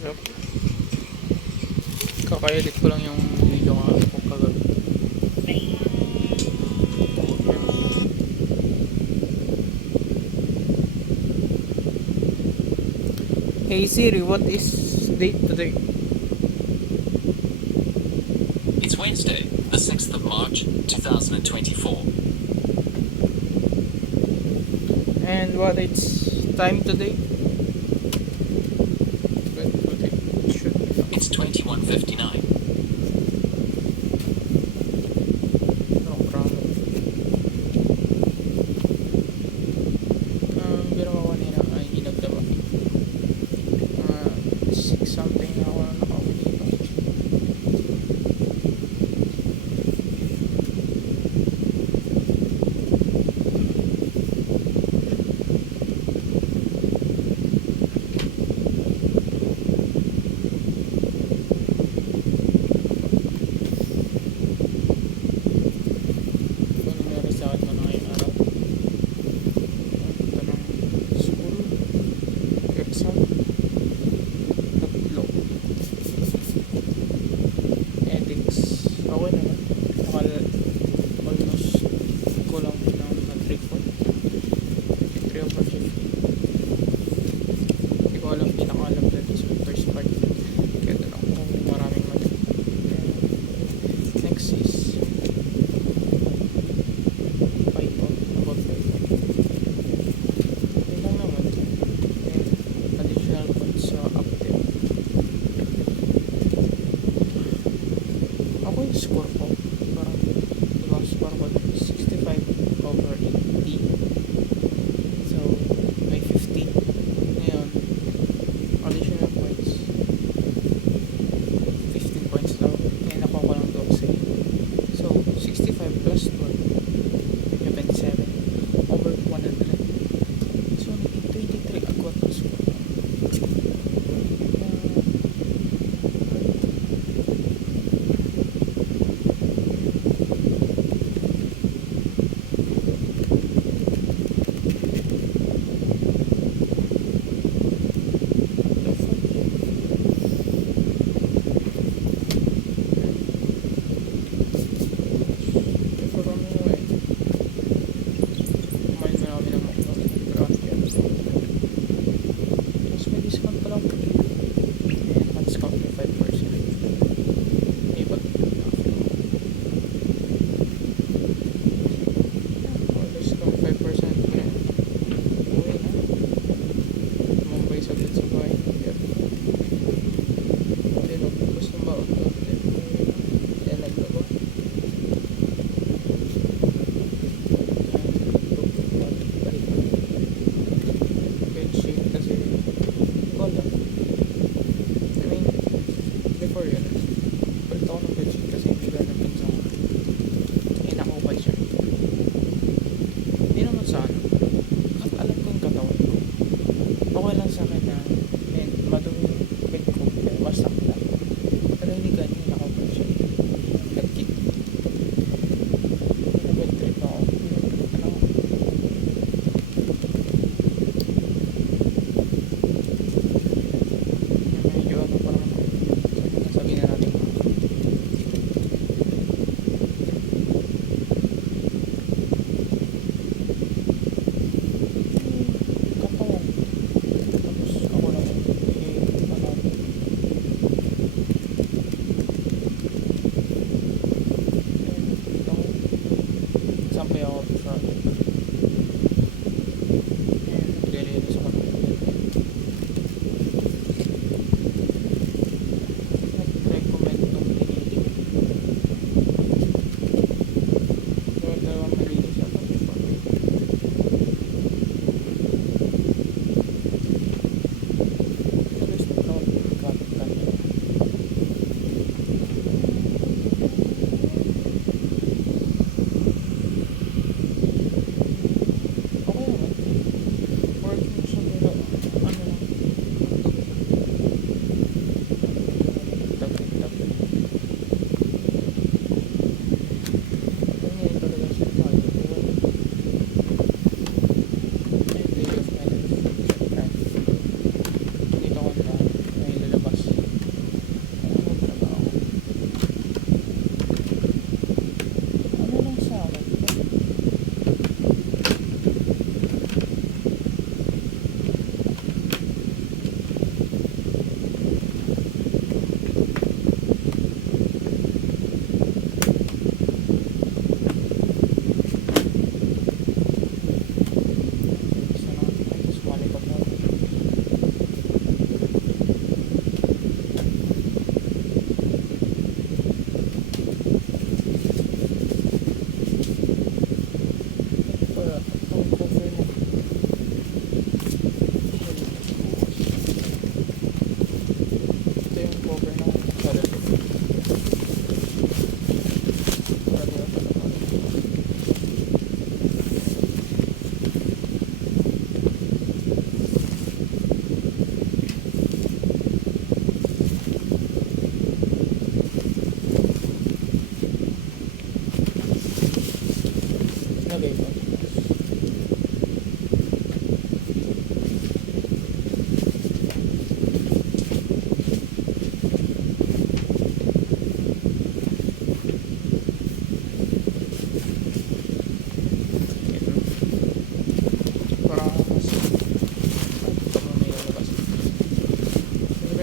Yep. Kaka-edit ko lang yung video nga ako kagabi. Hey Siri, what is date today? It's Wednesday, the 6th of March, 2024. And what it's time today? It's 21:59. No problem. Pero ako kanina ay inagdaba. 6 something ako na nakauwi dito.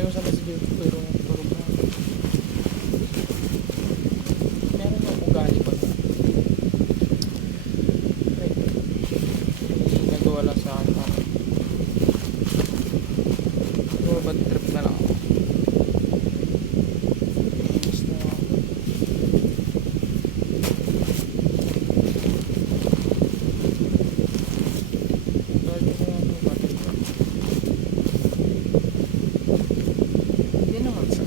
ko sa masjid pero puro pa. Meron yung ugali ko na. Hindi nagawa lang sa akin. Siguro bad trip na lang ako. Inis na ako. Lagi ko lang yung batay ko. Hindi naman sa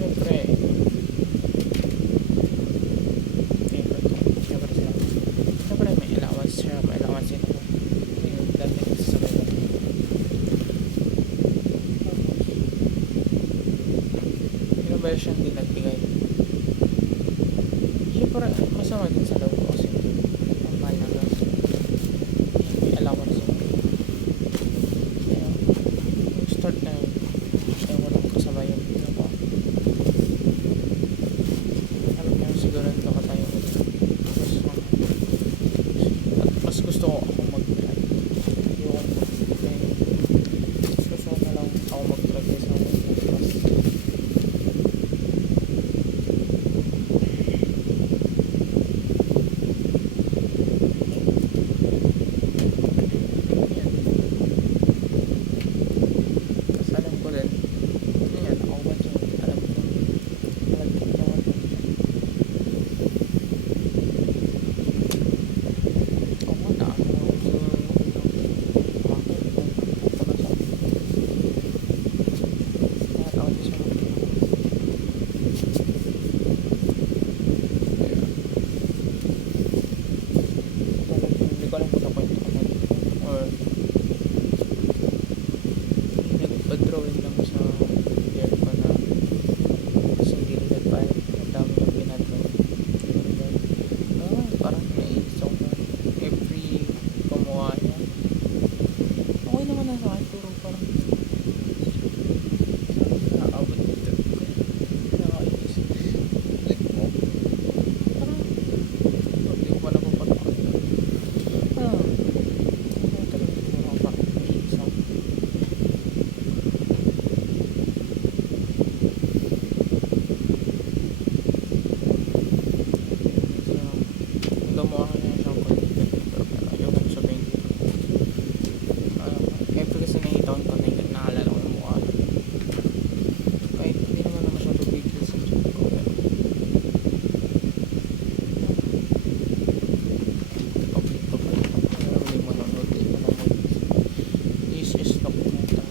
siyempre siyempre may allowance siya, may allowance yun ako yung dati nagsasabay ko yung version din nagbigay siyempre masama din sa loob ko kasi ang mahal na gas may allowance yun kaya yung start na yun kaya walang kasabay yung video ko alam niyo siguro ito ka tayo mas gusto ko ako mag-vlog yung mas gusto ko na lang ako mag-vlog kaysa mas alam ko din yan ako ba dyan alam ko malagkit naman ako mo na ako hindi ko alam kung nakwento ko na dito or nagpa-drawing lang sa year ko na kasi hindi rin nagbayad ang dami yung pinadrawing parang naiis ako na every gumawa niya okay naman na sa akin pero parang nakaabot dito nakainis like mo parang hindi ko pa napapagpakot ano talaga hindi naman parang naiis ako gumawa ko na siyang content pero ayaw ko sabihin every kasi nakita ko yung content naalala ko ng mukha kahit hindi naman naman siya to big deal sa chat ko pero complete pa pala pero hindi mo nanonood din mo lang this is documentary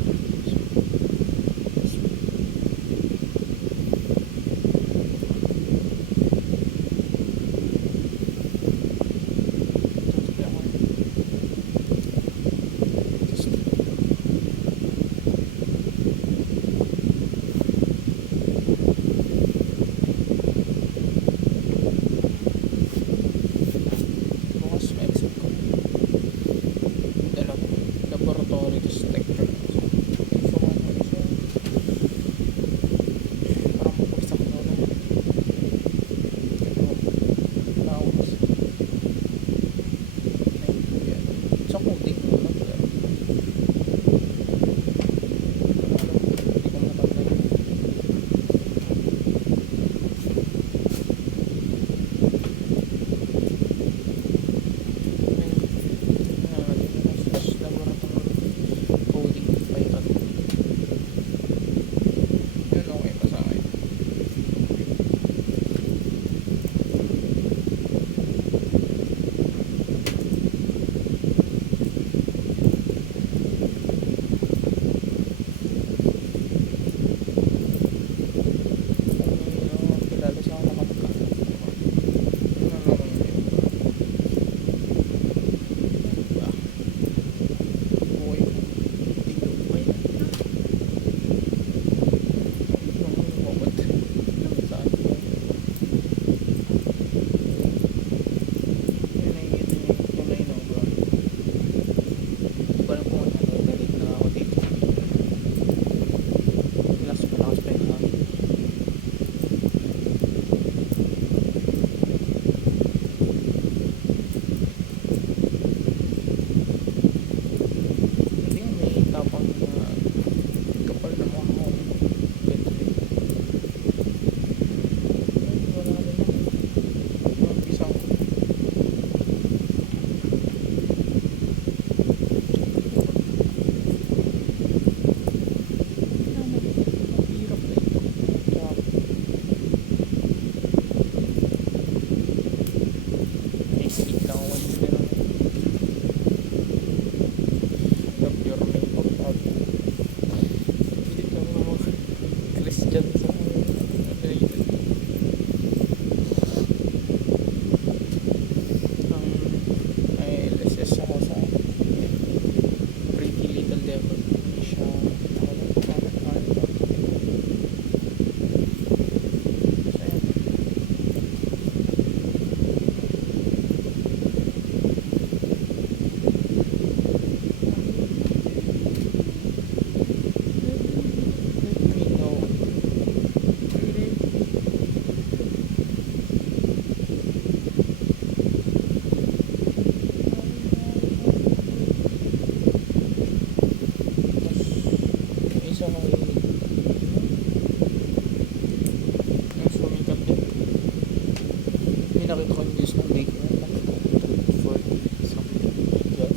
bukas may exam ko dalawa laboratory tapos technical so ano siya parang mapagsak mo na pero wala ako kasi sa coding mo lang pero hindi ko matanggal coding Python yun okay pa sa akin Your name of God. Dito ang mga Christian sa United. Ang LSS sa Pretty Little Devil. Hindi siya isa kay yung sumikat din. Hindi nakita ko yung views ng big na 40 something. My God.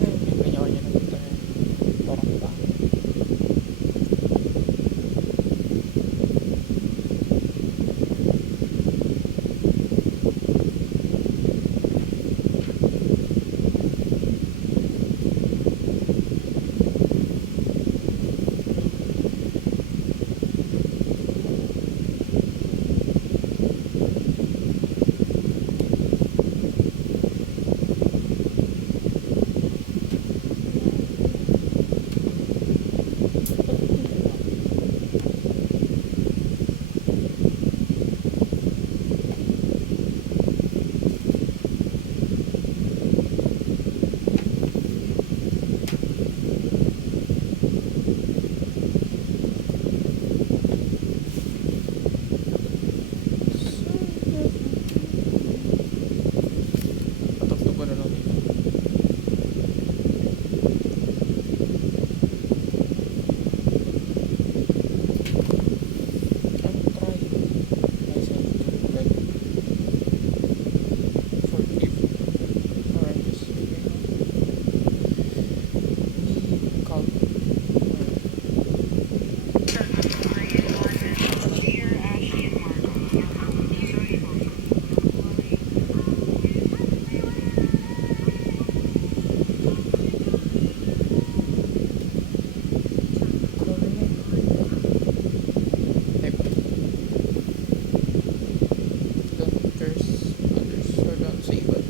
May kanya-kanya na dito. Parang ba? Patugtog ko na lang dito. I'll try myself to like forgive or just be calm. Don't curse others or don't say bad.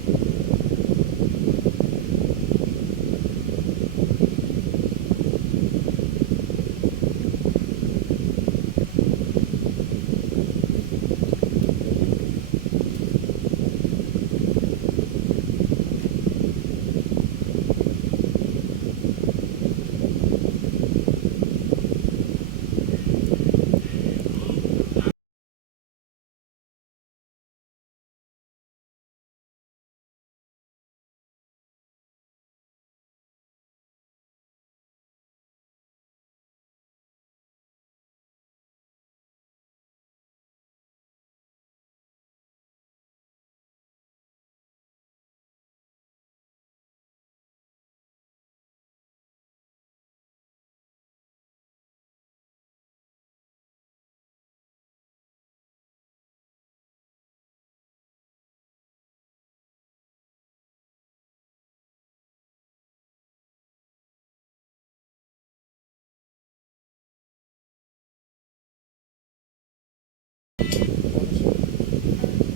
Tapos yung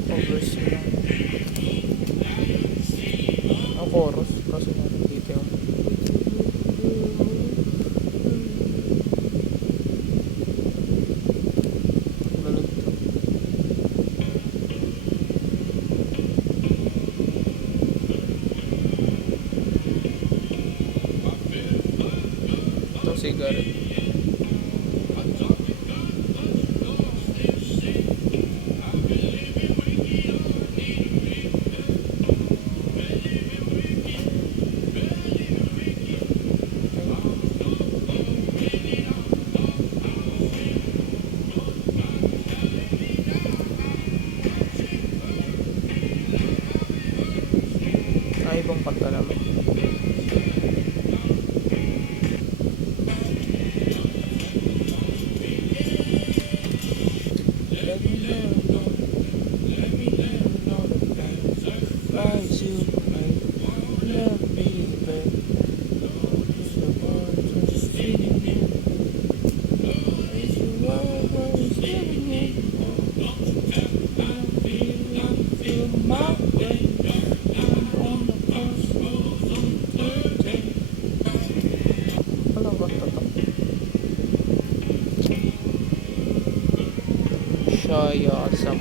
chorus lang. Ang chorus kasi natin dito yung lalugtog. Ito cigarette. ibang kanta naman. Let me know, let me know the pain. Rise you right, love me back. It's the one just feeling it. It's the one just feeling it. I feel my way. I'm on the crossroads today. Walang kanta to. Shaya Zam.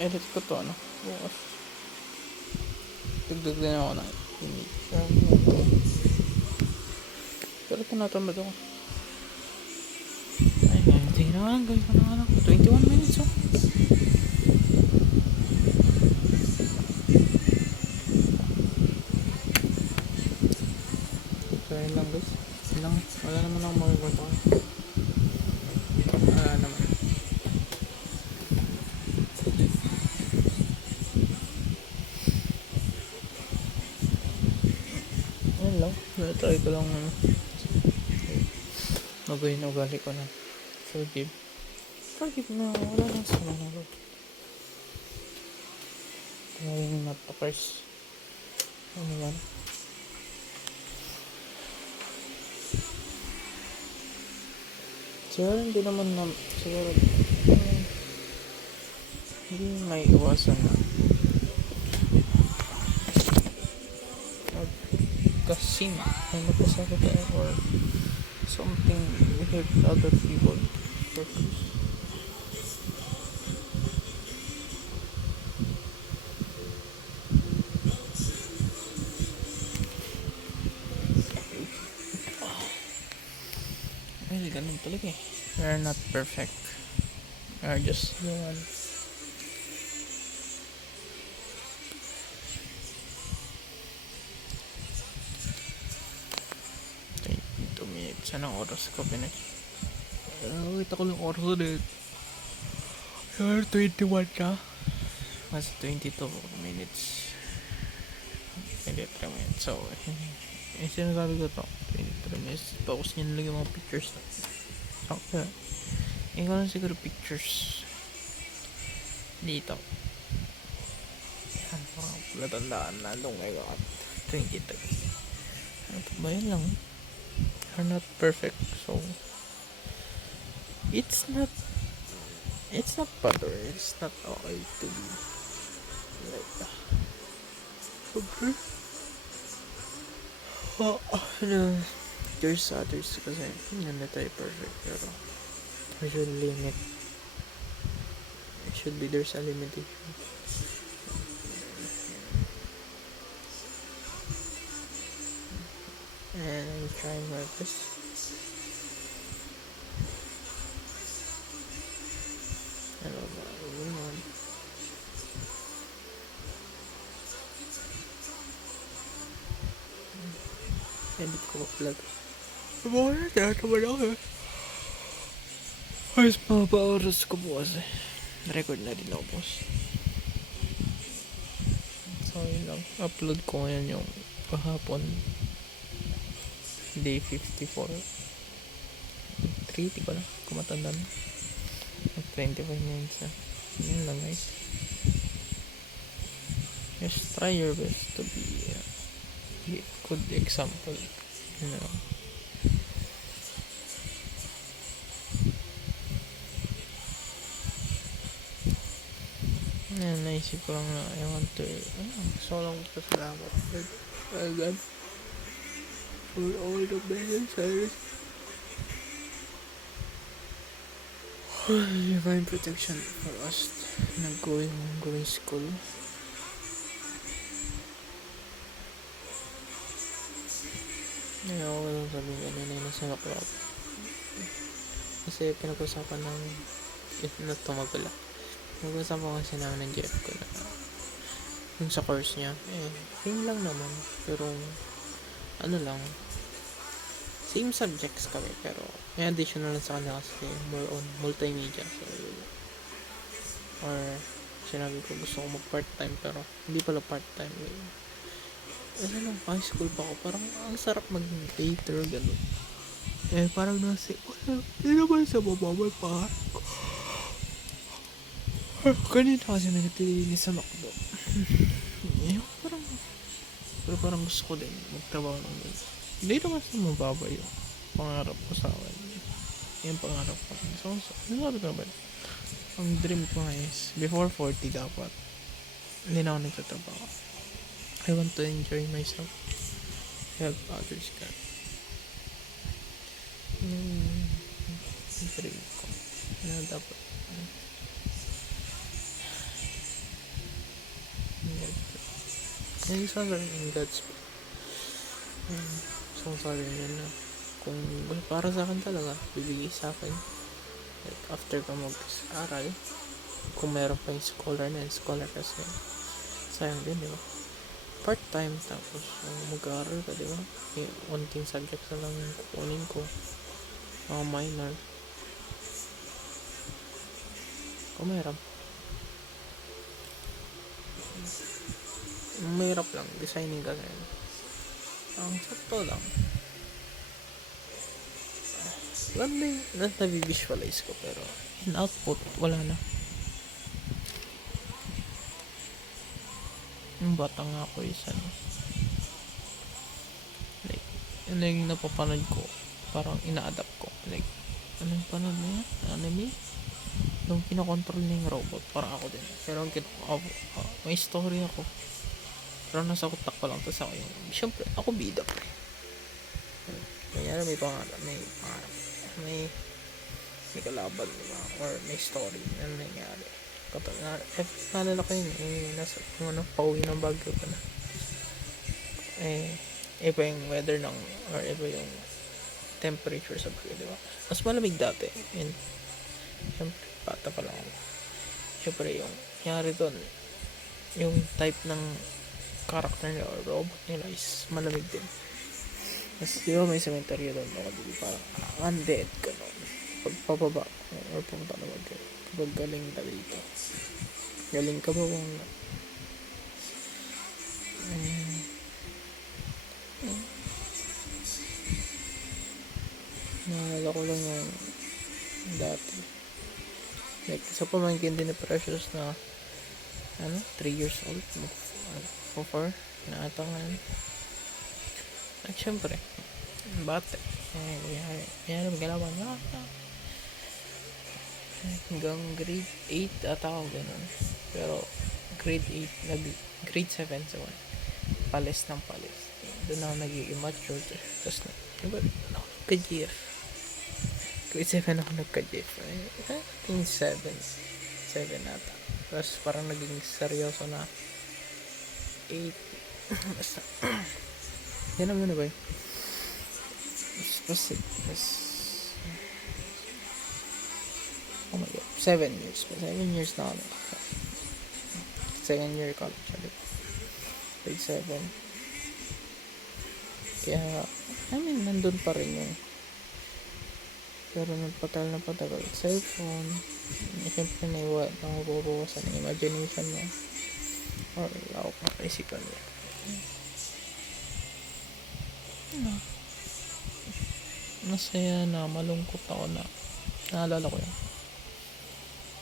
Edit ko to, ano? Bukas. Dagdag din ako ng image. Pero tinatamad ako. Ay, tingin na lang. Gawin ko na lang. 21 minutes, oh. So, yun lang, guys. Yun lang. Wala naman ako magagawa. Wala naman. Try ko lang magayin ugali ko na forgive na wala lang sa mga nalo trying not to curse ano yan siguro hindi naman na siguro hindi may iwasan na kasi may magkasabi tayo or something we hurt other people purpose. Well, ganun talaga eh. We are not perfect. We are just human. 2 minutes. Anong oras ko pinag? Kita ko lang oras ulit. 21 ka. Mas 22 minutes. 23 minutes. So, sinasabi ko to. 23 minutes. Focus nyo na lang yung mga pictures. Okay. Ikaw lang siguro pictures. Dito. Yan. Parang palatandaan na. Oh my god. 23. Ano pa ba yun lang? Are not perfect, so it's not bad or it's not okay to be like that. Okay. There's others kasi hindi na tayo perfect pero we should limit. There's a limitation. trying my best. Ano ba? Yun. Edit ko vlog. Bakit? Dito ba lang eh? Ayos pa ba oras ko bukas eh. Record na din ako boss. So yun lang. Upload ko ngayon yung kahapon. Day 54. 3, di ko lang. Kumatanda na. 25 minutes na. Yun lang guys. Just try your best to be a good example. You know. Yan, naisip ko lang na I want to gusto ko lang pasalamat agad for all the blessings divine protection for us going school. Ngayon ako lang sabihin kanina yung nasa club kasi pinag-usapan ng na tumagala. Nag-usapan kasi namin ng Jeff ko na yung sa course niya same lang naman pero ano lang same subjects kami pero may additional lang sa kanya kasi more on multimedia so, or sinabi ko gusto ko mag part time pero hindi pala part time ano lang high school pa ako parang ang sarap maging later gano'n parang nasi hindi naman sa mababay pa kanina kasi nagtilinis sa McDo parang gusto ko din magtrabaho ng hindi naman sa mababa yung pangarap ko sa akin yung pangarap ko so sabi ko ba ang dream ko nga is before 40 dapat hindi na ako nagtatrabaho. I want to enjoy myself, help others ka yung dream ko na dapat yung isa in God's so sabi niya na kung para sa akin talaga bibigay sa akin like after ka mag-aral kung meron pa yung scholar kasi sayang din diba part time tapos mag-aaral ka diba yung unting subject na lang yung kukunin ko mga minor kung meron mahirap lang designing kasi ang sakto lang ganda yung na-visualize ko pero in output wala na yung bata nga ako is like ano yung napapanood ko parang ina-adapt ko like ano yung panood na yan anime yung kinokontrol na yung robot parang ako din pero may story ako pero nasa utak ko lang tapos ako yung syempre ako bida pre kaya may pangarap may kalaban diba or may story na nangyari naalala ko yun nasa pauwi ng Baguio ka na iba yung weather ng or iba yung temperature sa Baguio diba mas malamig dati and syempre bata pa lang ako syempre yung nangyari doon yung type ng character nila or robot nila is malamig din tapos diba may cemetery doon ako diba parang undead ka noon pagpapaba or pumunta na kapag galing ka dito galing ka ba bang naalala ko lang yung dati like sa pamangkin din ni Precious na 3 years old 4 na ata ngayon at syempre bate yan magalaman hanggang grade 8 ata ako ganun pero grade 8 grade 7 so palis doon ako nag-immature tapos nagka-GF grade 7 ako nagka-GF I think 7 ata tapos parang naging seryoso na 8 basta yan naman na ba Oh my god, 7 years. 7 years na kami. Second year college ulit. Grade 7. Kaya, nandun pa rin yung pero nagpatagal cellphone, siyempre nakukuwasan ng imagination mo or lawak ng kaisipan mo. Masaya na malungkot ako na naalala ko yun.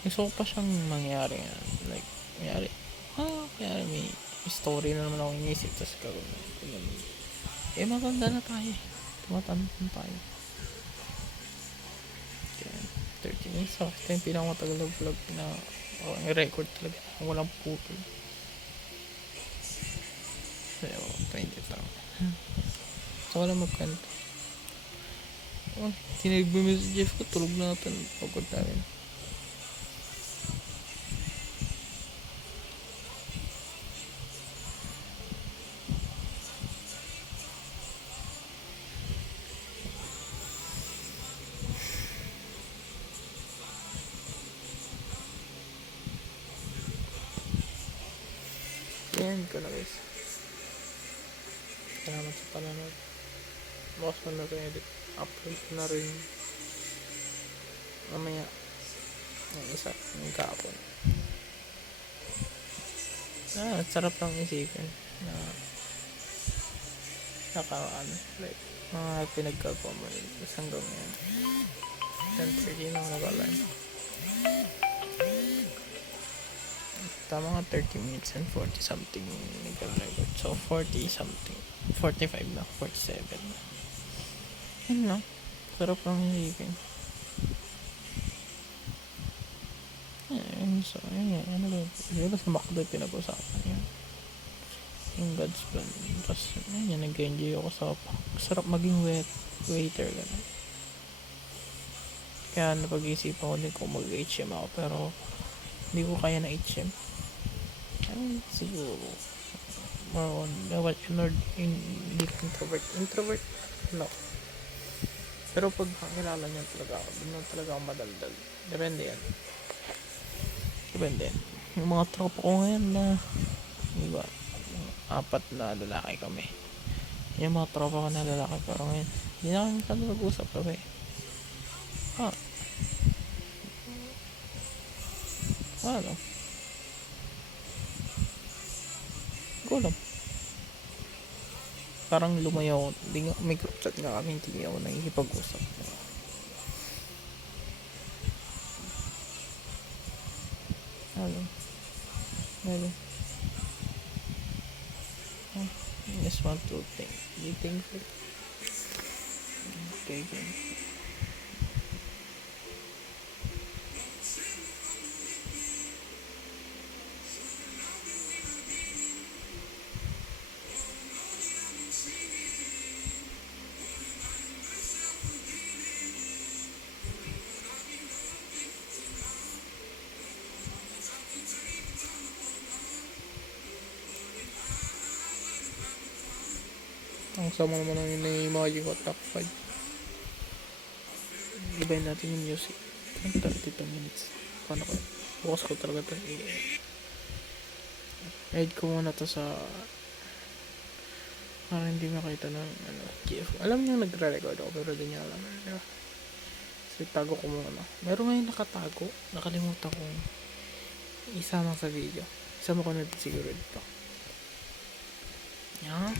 Gusto ko pa siyang mangyari yan. Like, kaya may story na naman ako inisip tapos gagawin. Maganda na tayo. Tumatanda na tayo. 30 minutes. So, ito yung pinakamatagal na vlog na record talaga. Walang putol. So, 20 lang. So, wala magkwento. Tinigb mo si Jeff ko. Tulog na natin. Pagod namin. Yan ko na guys. Salamat sa panonood. Bukas mo na ito edit. Upload na rin mamaya yung isa yung kahapon. Sarap lang isipin na like mga pinagkagawa mo rin tapos hanggang ngayon 10:30 na ako nag-alarm. Tama nga 30 minutes and 40 something nag-record. So 40 something 45 na 47 na. Yun na. Sarap lang isipin. So yun yan. Ano ba? Di ba sa McDo pinag-usapan yan? Yung God's plan. Tapos yun yan. Nag-enjoy ako sa sarap maging waiter gano'n. Kaya napag-isipan ko din kung mag-HM ako pero hindi ko kaya na HM. Siguro more on hindi introvert no, pero pag kakilala niyo talaga ako doon na talaga ako madaldal. Depende yan yung mga tropa ko ngayon na diba 4 na lalaki kami, yung mga tropa ko na lalaki pero ngayon hindi na kami kami mag-usap kami. Ano gulam. Parang lumayo ako. May group chat nga kami. Hindi ako nakikipag-usap. Ano? Just want to think. Be thankful. Okay. Ang sama naman ang na-imagine ko top 5. Ibayin natin yung music. 32 minutes. Paano ko? Bukas ko talaga ito. I-edit ko muna to sa para hindi makita ng GF. Alam niya nagre-record ako pero di niya alam. So tago ko muna. Meron ngayon nakatago. Nakalimutan ko isama sa video. Isama ko na siguro dito. Yeah.